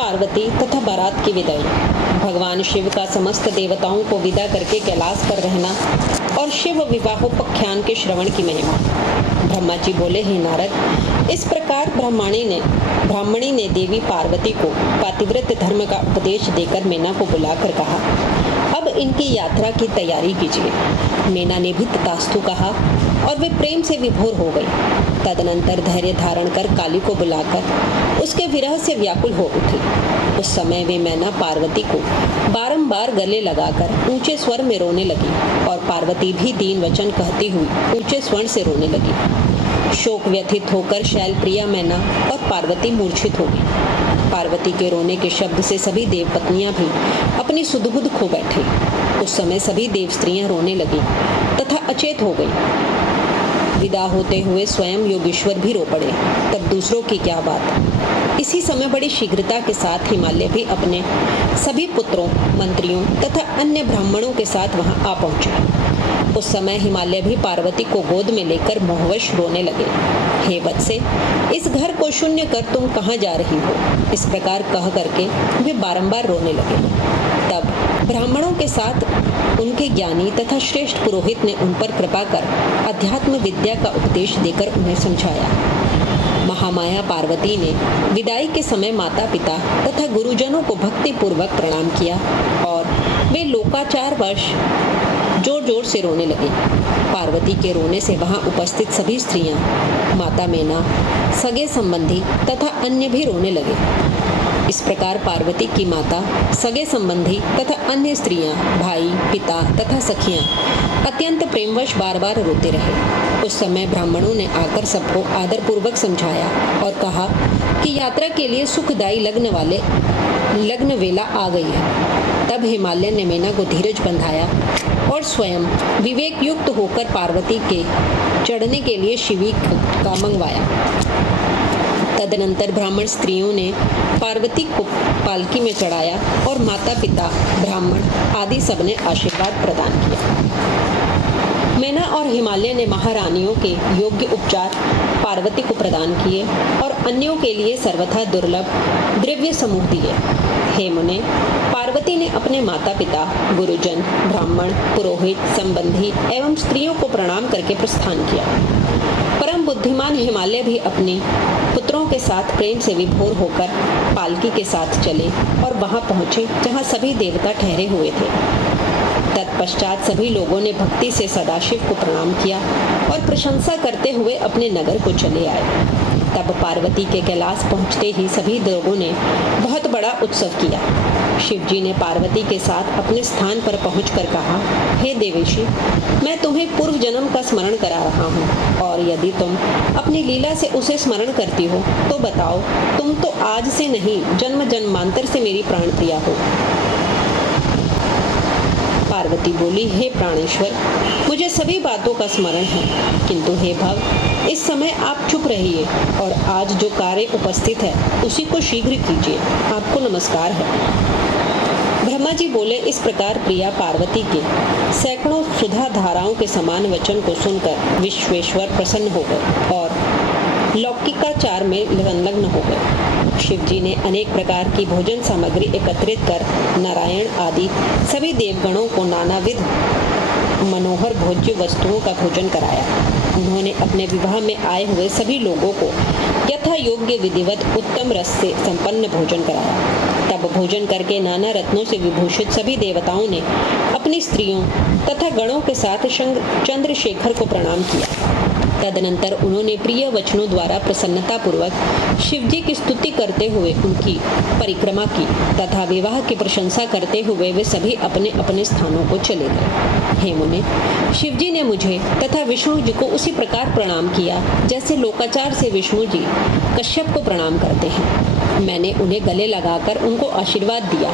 पार्वती तथा बारात की विदाई, भगवान शिव का समस्त देवताओं को विदा करके कैलाश पर रहना और शिव विवाहोपाख्यान के श्रवण की महिमा। ब्रह्मा जी बोले, हे नारद, इस प्रकार ब्राह्मणी ने देवी पार्वती को पातिव्रत धर्म का उपदेश देकर मेना को बुलाकर कहा, अब इनकी यात्रा की तैयारी कीजिए। मेना ने भी तथास्तु कहा और वे प्रेम से विभोर हो गई। तदनंतर धैर्य धारण कर काली को बुलाकर उसके विरह से व्याकुल हो उठी। उस समय वे मैना पार्वती को बारंबार गले लगाकर ऊंचे स्वर में रोने लगी और पार्वती भी दीन वचन कहती हुई ऊंचे स्वर से रोने लगी। शोक व्यथित होकर शैलप्रिया मैना और पार्वती मूर्छित हो गई। पार्वती के रोने के शब्द से सभी देव पत्नियां भी अपनी सुध-बुध खो बैठी। उस समय सभी देव स्त्रियां रोने लगी तथा अचेत हो गई। विदा होते हुए स्वयं योगेश्वर भी रो पड़े, तब दूसरों की क्या बात। इसी समय बड़ी शीघ्रता के साथ हिमालय भी अपने सभी पुत्रों, मंत्रियों तथा अन्य ब्राह्मणों के साथ वहां आ पहुंचे। उस समय हिमालय भी पार्वती को गोद में लेकर मोहवश रोने लगे। हे वत्से, इस घर को शून्य कर तुम कहाँ जा रही हो? इस प्रकार कह करके वे बारंबार रोने लगे। तब ब्राह्मणों के साथ उनके ज्ञानी तथा श्रेष्ठ पुरोहित ने उन पर कृपा कर अध्यात्म विद्या का उपदेश देकर उन्हें समझाया। महामाया पार्वती ने विदाई के समय माता पिता तथा गुरुजनों को भक्ति पूर्वक प्रणाम किया और वे लोकाचार वश जोर जोर से रोने लगी। पार्वती के रोने से वहां उपस्थित सभी स्त्रियां, माता मेना, सगे संबंधी तथा अन्य भी रोने लगे। इस प्रकार पार्वती की माता, सगे संबंधी तथा अन्य स्त्रियां, भाई, पिता तथा सखियां अत्यंत प्रेमवश बार बार रोते रहे। उस समय ब्राह्मणों ने आकर सबको आदर पूर्वक समझाया और कहा कि यात्रा के लिए सुखदायी लग्न वेला आ गई है। तब हिमालय ने मेना को धीरज बंधाया और स्वयं विवेक युक्त होकर पार्वती के चढ़ने के लिए शिवी का मंगवाया। तदनंतर ब्राह्मण स्त्रियों ने पार्वती को पालकी में चढ़ाया और माता पिता, ब्राह्मण आदि सबने आशीर्वाद प्रदान किया। मेना और हिमालय ने महारानियों के योग्य उपचार पार्वती को प्रदान किए और अन्यों के लिए सर्वथा दुर्लभ द्रव्य समूह दिए। हे मुने, पार्वती ने अपने माता पिता, गुरुजन, ब्राह्मण, पुरोहित, संबंधी एवं स्त्रियों को प्रणाम करके प्रस्थान किया। परम बुद्धिमान हिमालय भी अपने पुत्रों के साथ प्रेम से विभोर होकर पालकी के साथ चले और वहां पहुंचे जहां सभी देवता ठहरे हुए थे। तत्पश्चात सभी लोगों ने भक्ति से सदाशिव को प्रणाम किया और प्रशंसा करते हुए अपने नगर को चले आए। तब पार्वती के कैलाश पहुंचते ही सभी लोगों ने बहुत बड़ा उत्सव किया। शिव जी ने पार्वती के साथ अपने स्थान पर पहुंचकर कहा, हे देवेशी, मैं तुम्हें पूर्व जन्म का स्मरण करा रहा हूँ और यदि तुम अपनी लीला से उसे स्मरण करती हो तो बताओ, तुम तो आज से नहीं जन्म जन्मांतर से मेरी प्राण प्रिया हो। पार्वती बोली, हे प्राणेश्वर, मुझे सभी बातों का स्मरण है, किंतु हे भव, इस समय आप चुप रहिए और आज जो कार्य उपस्थित है उसी को शीघ्र कीजिए। आपको नमस्कार है। ब्रह्मा जी बोले, इस प्रकार प्रिया पार्वती के सैकड़ों सुधा धाराओं के समान वचन को सुनकर विश्वेश्वर प्रसन्न हो गए और लौकिकाचार में संलग्न हो गए। शिव जी ने अनेक प्रकार की भोजन सामग्री एकत्रित कर नारायण आदि सभी देवगणों को नानाविध मनोहर भोज्य वस्तुओं का भोजन कराया। उन्होंने अपने विवाह में आए हुए सभी लोगों को यथा योग्य विधिवत उत्तम रस से संपन्न भोजन कराया। तब भोजन करके नाना रत्नों से विभूषित सभी देवताओं ने अपनी स्त्रियों तथा गणों के साथ चंद्रशेखर को प्रणाम किया। तदनंतर उन्होंने प्रिय वचनों द्वारा प्रसन्नता पूर्वक शिवजी की स्तुति करते हुए उनकी परिक्रमा की तथा विवाह की प्रशंसा करते हुए वे सभी अपने अपने स्थानों को चले गए। हे मुने, शिवजी ने मुझे तथा विष्णु जी को उसी प्रकार प्रणाम किया जैसे लोकाचार से विष्णु जी कश्यप को प्रणाम करते हैं। मैंने उन्हें गले लगाकर उनको आशीर्वाद दिया।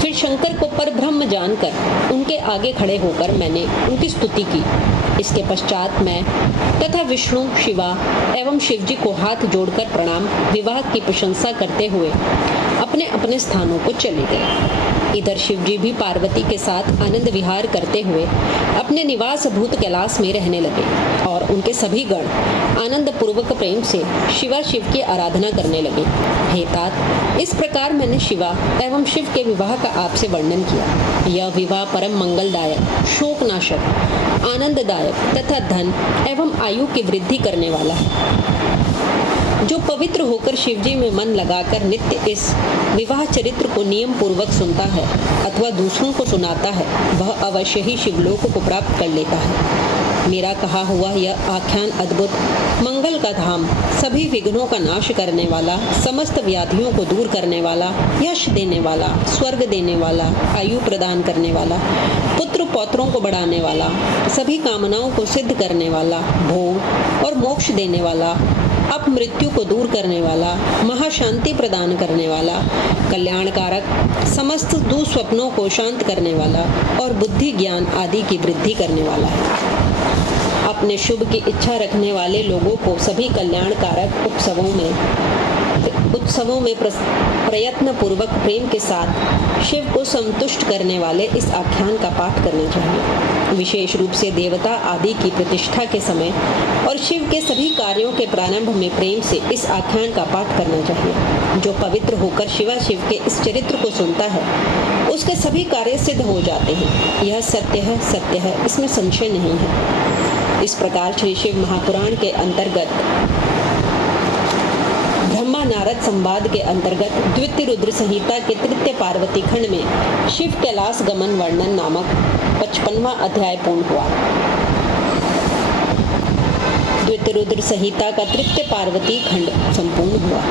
फिर शंकर को परब्रह्म जानकर उनके आगे खड़े होकर मैंने उनकी स्तुति की। इसके पश्चात मैं तथा विष्णु, शिवा एवं शिवजी को हाथ जोड़कर प्रणाम विवाह की प्रशंसा करते हुए अपने अपने स्थानों को चले गए। इधर शिवजी भी पार्वती के साथ आनंद विहार करते हुए अपने निवास भूत कैलाश में रहने लगे और उनके सभी गण आनंद पूर्वक प्रेम से शिवा शिव की आराधना करने लगे। हे तात, इस प्रकार मैंने शिवा एवं शिव के विवाह का आपसे वर्णन किया। यह विवाह परम मंगलदायक, शोकनाशक, आनंददायक तथा धन एवं आयु की वृद्धि करने वाला है। जो पवित्र होकर शिवजी में मन लगाकर नित्य इस विवाह चरित्र को नियम पूर्वक सुनता है अथवा दूसरों को सुनाता है, वह अवश्य ही शिवलोक को प्राप्त कर लेता है। मेरा कहा हुआ यह आख्यान अद्भुत, मंगल का धाम, सभी विघ्नों का नाश करने वाला, समस्त व्याधियों को दूर करने वाला, यश देने वाला, स्वर्ग देने वाला, आयु प्रदान करने वाला, पुत्र पौत्रों को बढ़ाने वाला, सभी कामनाओं को सिद्ध करने वाला, भोग और मोक्ष देने वाला, अपमृत्यु को दूर करने वाला, महाशांति प्रदान करने वाला, कल्याणकारक, समस्त दुस्वप्नों को शांत करने वाला और बुद्धि ज्ञान आदि की वृद्धि करने वाला है। अपने शुभ की इच्छा रखने वाले लोगों को सभी कल्याणकारक उत्सवों में प्रयत्न पूर्वक प्रेम के साथ शिव को संतुष्ट करने वाले इस आख्यान का पाठ करना चाहिए। विशेष रूप से देवता आदि की प्रतिष्ठा के समय और शिव के सभी कार्यों के प्रारंभ में प्रेम से इस आख्यान का पाठ करना चाहिए। जो पवित्र होकर शिवा शिव के इस चरित्र को सुनता है, उसके सभी कार्य सिद्ध हो जाते हैं। यह सत्य है, इसमें संशय नहीं है। इस प्रकार श्री शिव महापुराण के अंतर्गत ब्रह्मा नारद संवाद के अंतर्गत द्वितीय रुद्र संहिता के तृतीय पार्वती खंड में शिव कैलाश गमन वर्णन नामक 55वां अध्याय पूर्ण हुआ। द्वितीय रुद्र संहिता का तृतीय पार्वती खंड संपूर्ण हुआ।